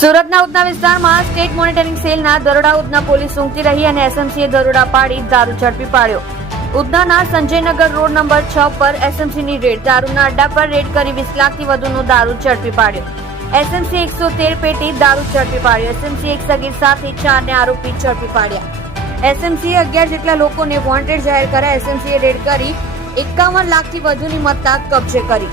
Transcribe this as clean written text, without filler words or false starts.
સુરતના ઉધના વિસ્તારમાં state monitoring સેલના દરોડા ઉધના પોલીસ ઊંઘતી રહી અને એસએમસીએ દરોડા પાડી દારૂ ઝડપી પાડ્યો। ઉધનાના સંજયનગર રોડ નંબર 6 પર એસએમસીની રેડ, દારૂના અડ્ડા પર રેડ કરી 20 લાખથી વધુનો દારૂ ઝડપી પાડ્યો। એસએમસી 113 પેટી દારૂ ઝડપી પાડ્યો। એસએમસી એક સગીર સાથે 4 આરોપી ઝડપી પાડ્યા। એસએમસીએ 11 જેટલા લોકોને વોન્ટેડ જાહેર કર્યા। એસએમસીએ રેડ કરી 51 લાખથી વધુની મત્તા કબજે કરી।